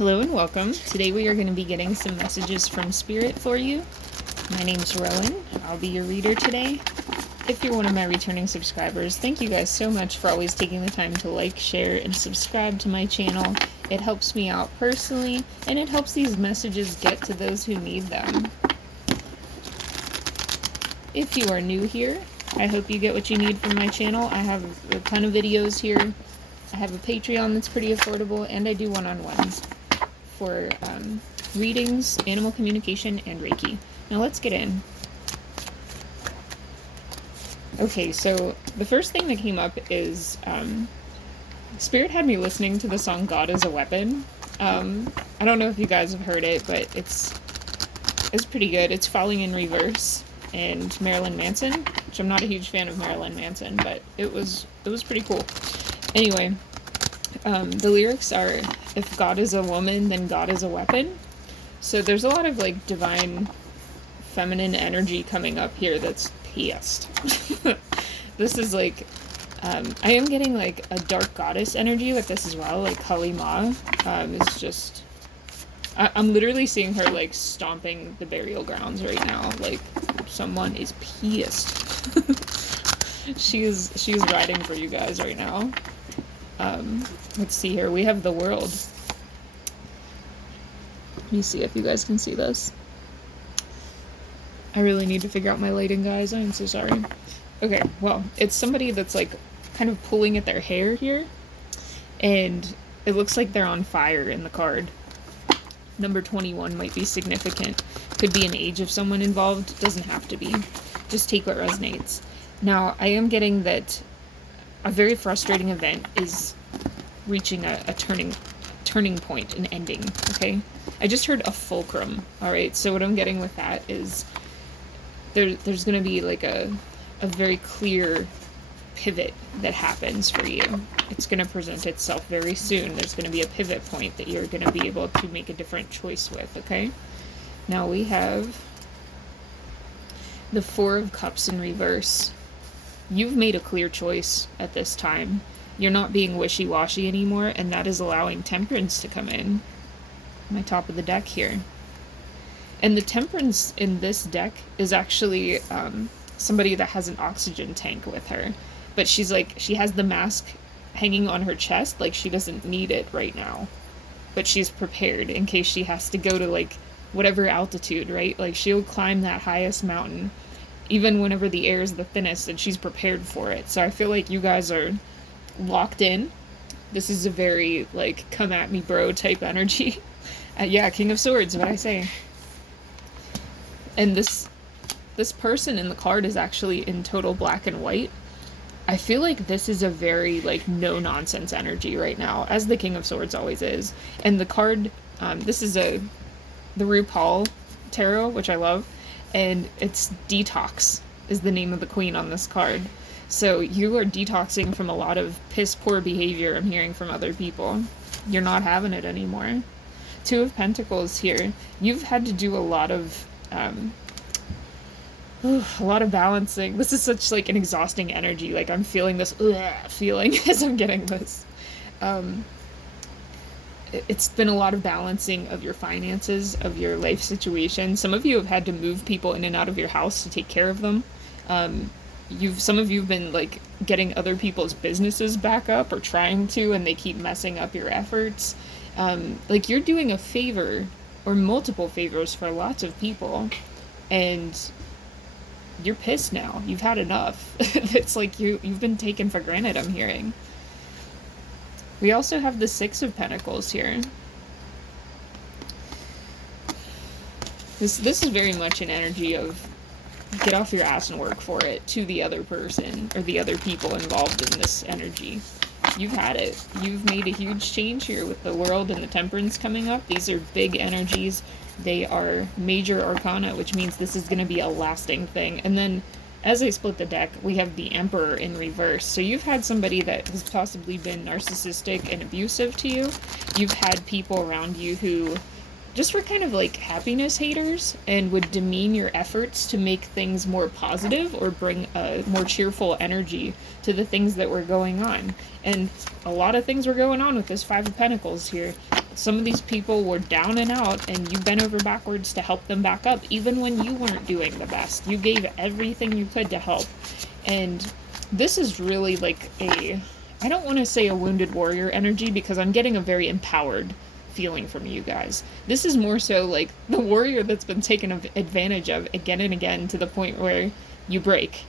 Hello and welcome. Today we are going to be getting some messages from Spirit for you. My name's Rowan. I'll be your reader today. If you're one of my returning subscribers, thank you guys so much for always taking the time to like, share, and subscribe to my channel. It helps me out personally, and it helps these messages get to those who need them. If you are new here, I hope you get what you need from my channel. I have a ton of videos here. I have a Patreon that's pretty affordable, and I do one-on-ones for readings, animal communication, and Reiki. Now let's get in. Okay, so the first thing that came up is Spirit had me listening to the song God is a Weapon. I don't know if you guys have heard it, but it's pretty good. It's Falling in Reverse and Marilyn Manson, which I'm not a huge fan of Marilyn Manson, but it was pretty cool. Anyway, the lyrics are, if God is a woman, then God is a weapon. So there's a lot of like divine feminine energy coming up here that's pissed. This is like, I am getting like a dark goddess energy with this as well, like Kali Ma. It's just, I'm literally seeing her like stomping the burial grounds right now. Like someone is pissed. She is riding for you guys right now. Let's see here. We have the world. Let me see if you guys can see this. I really need to figure out my lighting, guys. I'm so sorry. Okay, well, it's somebody that's like kind of pulling at their hair here, and it looks like they're on fire in the card. Number 21 might be significant. Could be an age of someone involved. Doesn't have to be. Just take what resonates. Now, I am getting that a very frustrating event is reaching a turning point, an ending, okay? I just heard a fulcrum, alright? So what I'm getting with that is there's going to be like a very clear pivot that happens for you. It's going to present itself very soon. There's going to be a pivot point that you're going to be able to make a different choice with, okay? Now we have the Four of Cups in reverse. You've made a clear choice at this time. You're not being wishy-washy anymore, and that is allowing temperance to come in. My top of the deck here. And the temperance in this deck is actually somebody that has an oxygen tank with her. But she's like, she has the mask hanging on her chest, like she doesn't need it right now. But she's prepared in case she has to go to like whatever altitude, right? Like she'll climb that highest mountain even whenever the air is the thinnest, and she's prepared for it. So I feel like you guys are locked in. This is a very, like, come at me bro type energy. Yeah, King of Swords, what I say. And this person in the card is actually in total black and white. I feel like this is a very, like, no-nonsense energy right now, as the King of Swords always is. And the card, this is the RuPaul Tarot, which I love. And it's Detox is the name of the queen on this card. So you are detoxing from a lot of piss poor behavior I'm hearing from other people. You're not having it anymore. Two of Pentacles here. You've had to do a lot of balancing. This is such like an exhausting energy. Like I'm feeling this feeling as I'm getting this. It's been a lot of balancing of your finances, of your life situation. Some of you have had to move people in and out of your house to take care of them. Some of you have been like getting other people's businesses back up or trying to, and they keep messing up your efforts. Like you're doing a favor or multiple favors for lots of people, and you're pissed now. You've had enough. It's like you've been taken for granted, I'm hearing. We also have the Six of Pentacles here. This is very much an energy of get off your ass and work for it to the other person or the other people involved in this energy. You've had it. You've made a huge change here with the World and the Temperance coming up. These are big energies. They are major arcana, which means this is going to be a lasting thing. And then as I split the deck, we have the Emperor in reverse. So you've had somebody that has possibly been narcissistic and abusive to you. You've had people around you who just were kind of like happiness haters and would demean your efforts to make things more positive or bring a more cheerful energy to the things that were going on. And a lot of things were going on with this Five of Pentacles here. Some of these people were down and out, and you bent over backwards to help them back up, even when you weren't doing the best. You gave everything you could to help. And this is really like I don't want to say a wounded warrior energy, because I'm getting a very empowered feeling from you guys. This is more so like the warrior that's been taken advantage of again and again, to the point where you break.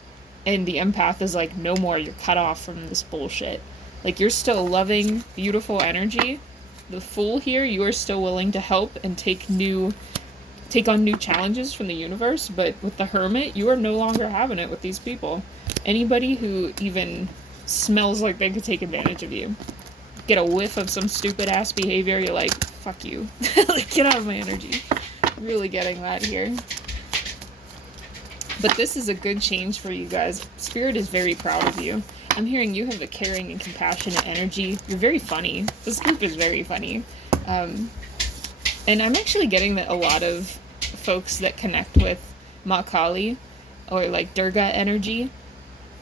And the empath is like, no more, you're cut off from this bullshit. Like, you're still loving, beautiful energy. The Fool here, you are still willing to help and take on new challenges from the universe, but with the Hermit, you are no longer having it with these people. Anybody who even smells like they could take advantage of you, get a whiff of some stupid ass behavior, you're like, fuck you. Like, get out of my energy. Really getting that here. But this is a good change for you guys. Spirit is very proud of you. I'm hearing you have a caring and compassionate energy. You're very funny. This group is very funny. And I'm actually getting that a lot of folks that connect with Ma Kali or like Durga energy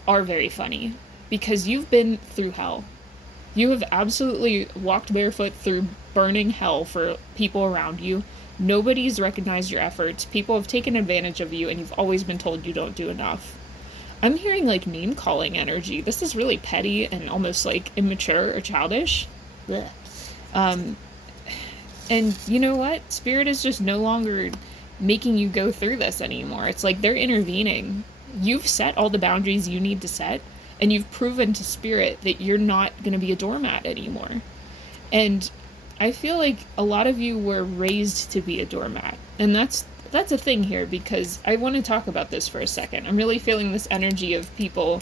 are very funny, because you've been through hell. You have absolutely walked barefoot through burning hell for people around you. Nobody's recognized your efforts. People have taken advantage of you, and you've always been told you don't do enough. I'm hearing like name-calling energy. This is really petty and almost like immature or childish. And you know what? Spirit is just no longer making you go through this anymore. It's like they're intervening. You've set all the boundaries you need to set, and you've proven to Spirit that you're not going to be a doormat anymore. And I feel like a lot of you were raised to be a doormat. And that's a thing here, because I want to talk about this for a second. I'm really feeling this energy of people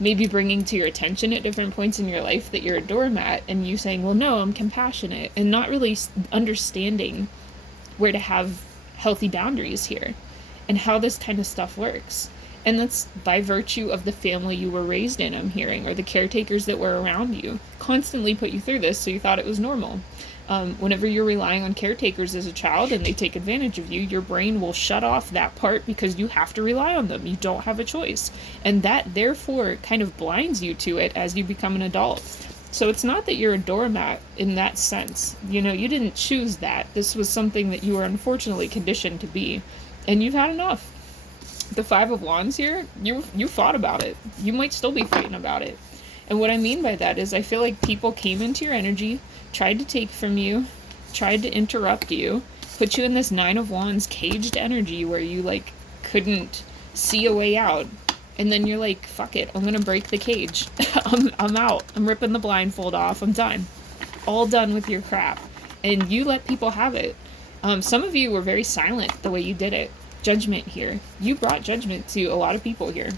maybe bringing to your attention at different points in your life that you're a doormat, and you saying, well, no, I'm compassionate, and not really understanding where to have healthy boundaries here and how this kind of stuff works. And that's by virtue of the family you were raised in, I'm hearing, or the caretakers that were around you constantly put you through this, so you thought it was normal. Whenever you're relying on caretakers as a child and they take advantage of you, your brain will shut off that part because you have to rely on them. You don't have a choice. And that, therefore, kind of blinds you to it as you become an adult. So it's not that you're a doormat in that sense. You know, you didn't choose that. This was something that you were unfortunately conditioned to be. And you've had enough. The Five of Wands here, you fought about it. You might still be fighting about it. And what I mean by that is I feel like people came into your energy, tried to take from you, tried to interrupt you, put you in this Nine of Wands caged energy where you like couldn't see a way out. And then you're like, fuck it, I'm gonna break the cage. I'm out. I'm ripping the blindfold off. I'm done. All done with your crap. And you let people have it. Some of you were very silent the way you did it. Judgment here. You brought judgment to a lot of people here.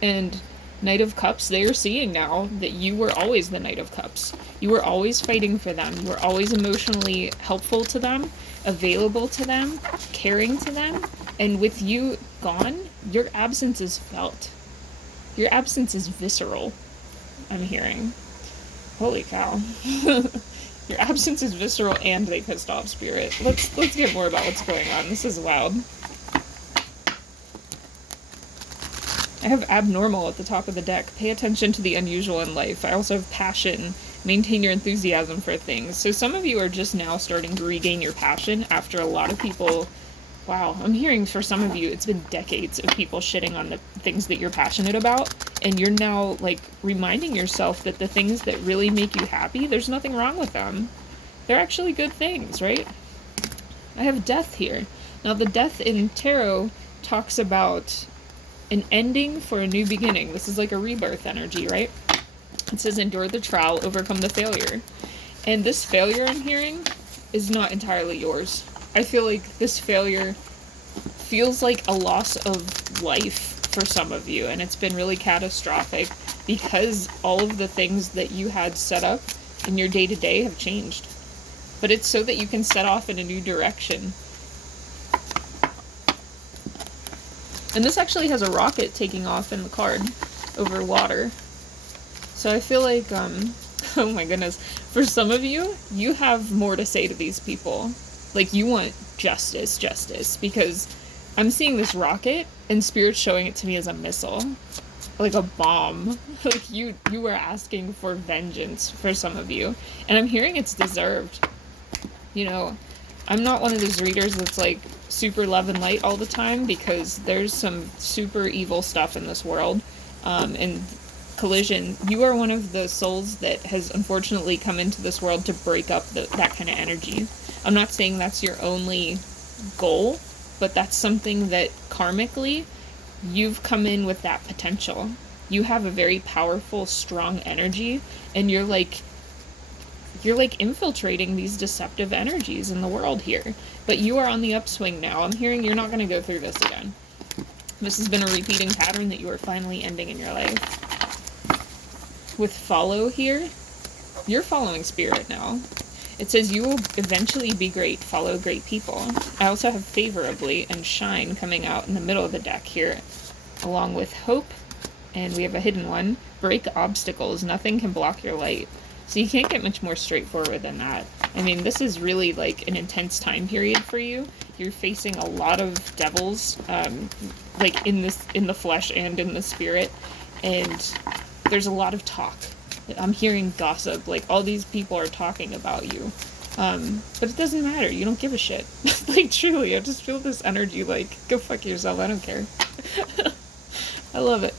And Knight of Cups, they are seeing now that you were always the Knight of Cups. You were always fighting for them. You were always emotionally helpful to them, available to them, caring to them. And with you gone, your absence is felt. Your absence is visceral, I'm hearing. Holy cow. Your absence is visceral, and they pissed off Spirit. Let's get more about what's going on. This is wild. I have abnormal at the top of the deck. Pay attention to the unusual in life. I also have passion. Maintain your enthusiasm for things. So some of you are just now starting to regain your passion after a lot of people... Wow, I'm hearing for some of you, it's been decades of people shitting on the things that you're passionate about, and you're now, like, reminding yourself that the things that really make you happy, there's nothing wrong with them. They're actually good things, right? I have Death here. Now, the Death in Tarot talks about an ending for a new beginning. This is like a rebirth energy, right? It says, endure the trial, overcome the failure. And this failure I'm hearing is not entirely yours. I feel like this failure feels like a loss of life for some of you, and it's been really catastrophic because all of the things that you had set up in your day-to-day have changed. But it's so that you can set off in a new direction. And this actually has a rocket taking off in the card over water. So I feel like, oh my goodness, for some of you, you have more to say to these people. Like, you want justice, because I'm seeing this rocket, and Spirit's showing it to me as a missile. Like a bomb. Like, you were asking for vengeance for some of you. And I'm hearing it's deserved. You know, I'm not one of those readers that's like super love and light all the time, because there's some super evil stuff in this world. And Collision, you are one of the souls that has unfortunately come into this world to break up that kind of energy. I'm not saying that's your only goal, but that's something that karmically you've come in with that potential. You have a very powerful, strong energy, and you're like infiltrating these deceptive energies in the world here. But you are on the upswing now. I'm hearing you're not going to go through this again. This has been a repeating pattern that you are finally ending in your life. With follow here, you're following Spirit now. It says you will eventually be great, follow great people. I also have favorably and shine coming out in the middle of the deck here, along with hope, and we have a hidden one, break obstacles, nothing can block your light. So you can't get much more straightforward than that. I mean, this is really like an intense time period for you. You're facing a lot of devils, like in the flesh and in the spirit, and there's a lot of talk. I'm hearing gossip, like all these people are talking about you. But it doesn't matter, you don't give a shit. Like, truly, I just feel this energy, like, go fuck yourself, I don't care. I love it.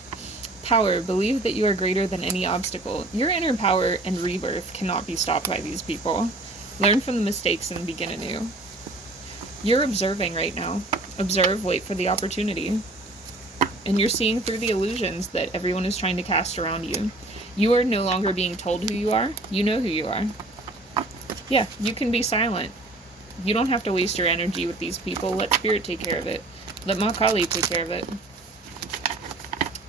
Power, believe that you are greater than any obstacle. Your inner power and rebirth cannot be stopped by these people. Learn from the mistakes and begin anew. You're observing right now. Observe, wait for the opportunity. And you're seeing through the illusions that everyone is trying to cast around you. You are no longer being told who you are. You know who you are. Yeah, you can be silent. You don't have to waste your energy with these people. Let Spirit take care of it. Let Ma Kali take care of it.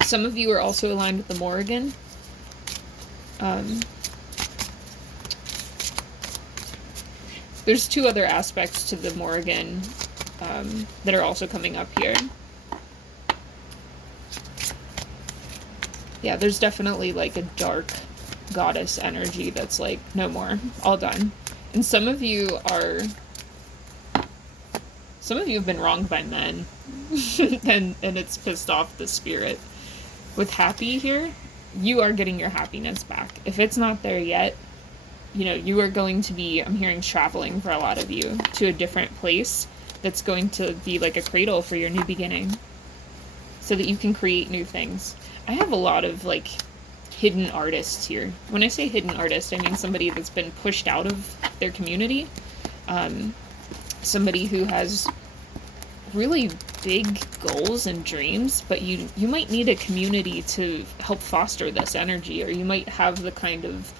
Some of you are also aligned with the Morrigan. There's two other aspects to the Morrigan that are also coming up here. Yeah, there's definitely like a dark goddess energy that's like, no more, all done. And some of you have been wronged by men, and it's pissed off the spirit. With happy here, you are getting your happiness back. If it's not there yet, you know, you are going to be, I'm hearing, traveling for a lot of you to a different place that's going to be like a cradle for your new beginning, so that you can create new things. I have a lot of like hidden artists here. When I say hidden artist, I mean somebody that's been pushed out of their community, somebody who has really big goals and dreams, but you might need a community to help foster this energy, or you might have the kind of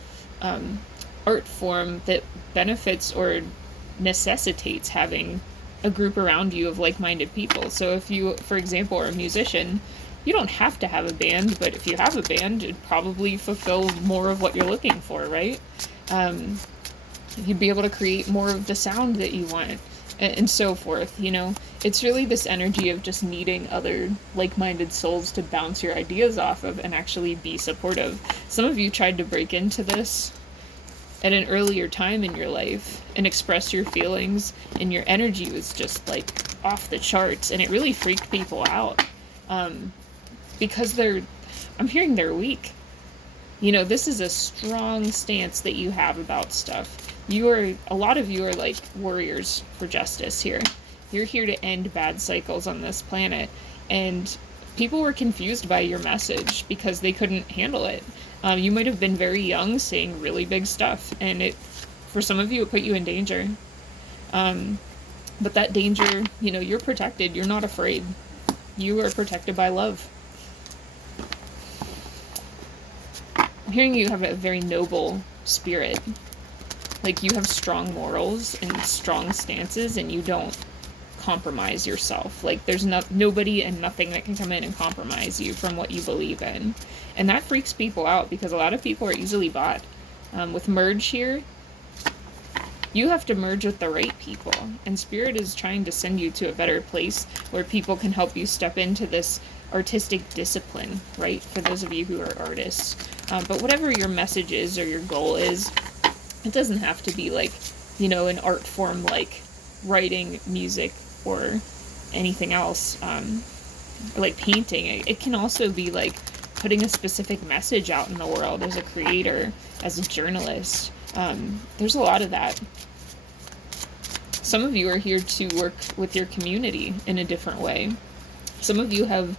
art form that benefits or necessitates having a group around you of like-minded people. So if you, for example, are a musician, you don't have to have a band, but if you have a band, it'd probably fulfill more of what you're looking for, right? You'd be able to create more of the sound that you want, and so forth, you know? It's really this energy of just needing other like-minded souls to bounce your ideas off of and actually be supportive. Some of you tried to break into this at an earlier time in your life and express your feelings, and your energy was just like off the charts, and it really freaked people out. Because I'm hearing they're weak. You know, this is a strong stance that you have about stuff. A lot of you are like warriors for justice here. You're here to end bad cycles on this planet, and people were confused by your message because they couldn't handle it. You might have been very young saying really big stuff, and for some of you, it put you in danger. But that danger, you know, you're protected. You're not afraid. You are protected by love. I'm hearing you have a very noble spirit. Like, you have strong morals and strong stances, and you don't compromise yourself. Like, there's nobody and nothing that can come in and compromise you from what you believe in. And that freaks people out, because a lot of people are easily bought. With merge here, you have to merge with the right people, and Spirit is trying to send you to a better place where people can help you step into this artistic discipline, right? For those of you who are artists. But whatever your message is or your goal is, it doesn't have to be like, you know, an art form like writing, music, or anything else, like painting. It can also be like putting a specific message out in the world as a creator, as a journalist. There's a lot of that. Some of you are here to work with your community in a different way. Some of you have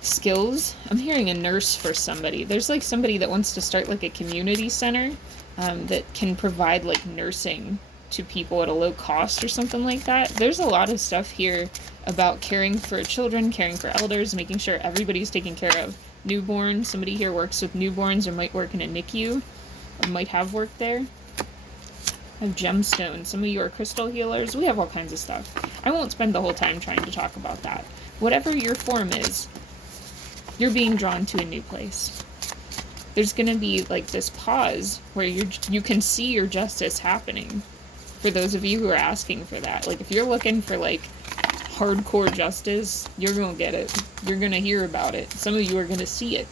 skills. I'm hearing a nurse for somebody. There's like somebody that wants to start like a community center that can provide like nursing to people at a low cost or something like that. There's a lot of stuff here about caring for children, caring for elders, making sure everybody's taken care of. Newborns. Somebody here works with newborns or might work in a NICU or might have worked there. I have gemstones. Some of you are crystal healers. We have all kinds of stuff. I won't spend the whole time trying to talk about that. Whatever your form is, you're being drawn to a new place. There's going to be like this pause where you can see your justice happening. For those of you who are asking for that, like if you're looking for like hardcore justice, you're going to get it. You're going to hear about it. Some of you are going to see it.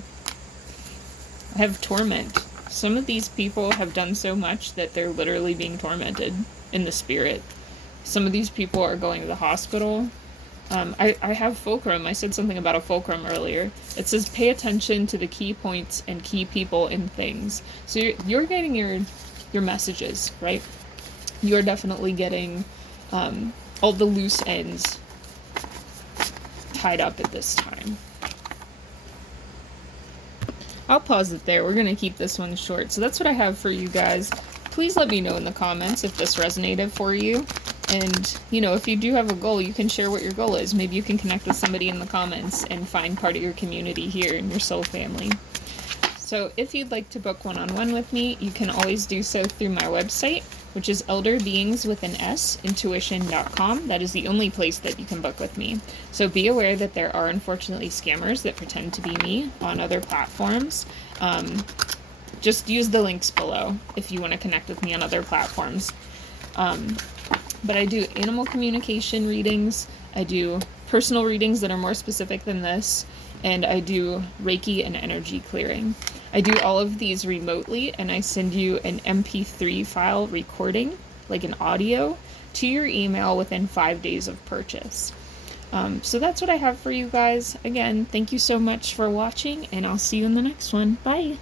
I have torment. Some of these people have done so much that they're literally being tormented in the spirit. Some of these people are going to the hospital. I have fulcrum. I said something about a fulcrum earlier. It says pay attention to the key points and key people in things. So you're getting your messages, right? You're definitely getting all the loose ends tied up at this time. I'll pause it there. We're going to keep this one short. So that's what I have for you guys. Please let me know in the comments if this resonated for you. And, you know, if you do have a goal, you can share what your goal is. Maybe you can connect with somebody in the comments and find part of your community here in your soul family. So if you'd like to book one-on-one with me, you can always do so through my website, which is elderbeingsintuition.com. That is the only place that you can book with me. So be aware that there are unfortunately scammers that pretend to be me on other platforms. Just use the links below if you want to connect with me on other platforms. But I do animal communication readings, I do personal readings that are more specific than this, and I do Reiki and energy clearing. I do all of these remotely, and I send you an MP3 file recording, like an audio, to your email within 5 days of purchase. So that's what I have for you guys. Again, thank you so much for watching, and I'll see you in the next one. Bye!